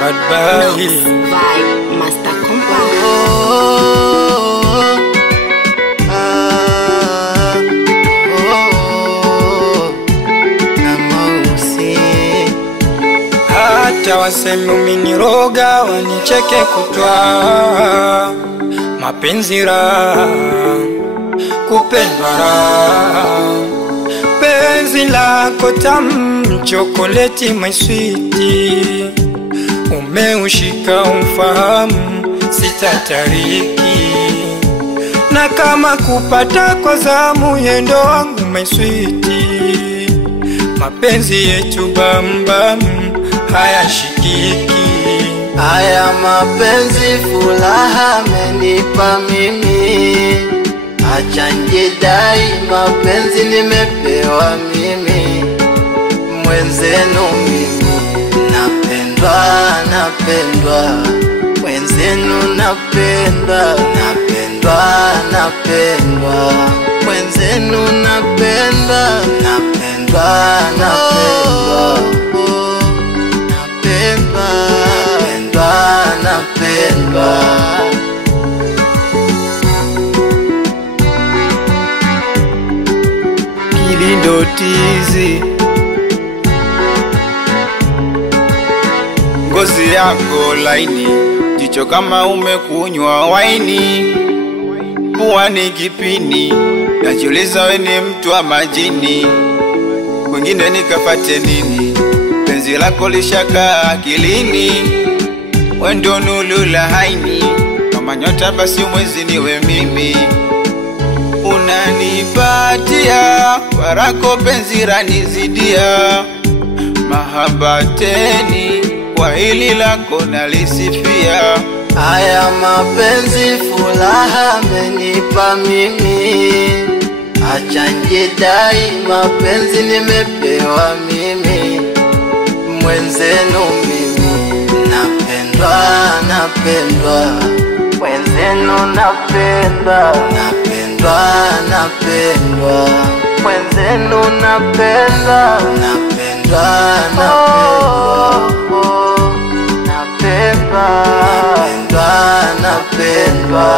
Radbahi Vibe Master Compound. hata waseme umeniroga wanicheke kutwa mapenzi raha kupendwa raha penzi lako tamu chokoleti my sweetie umeushika umfahamu sitatariki na kama kupata kwa zamu yendo wangu my sweetie mapenzi yetu bambamu hayashikiki. Haya mapenzi furaha amenipa mimi, acha njidai mapenzi nimepewa mimi, mwenzenu mimi napendwa, napendwa, mwenzenu napendwa, napendwa, napendwa, mwenzenu napendwa, napendwa, napendwa, napendwa. Kilindo tizi ngozi yako laini, jicho kama umekunywa waini, pua ni kipini, najiuliza we ni mtu wa majini, wengine nikafate nini? Penzi lako lishaka akilini, wendo nulula haini, kama nyota basi mwezi niwe mimi, unanipatia warako penzi ranizidia, mahabateni kwa hili lako nalisifia. Haya mapenzi furaha amenipa mimi, acha njidai mapenzi nimepewa mimi, mwenzenu mimi napendwa, napendwa, mwenzenu napendwa, napendwa, napendwa, mwenzenu napendwa, napendwa, napendwa, napendwa, napendwa.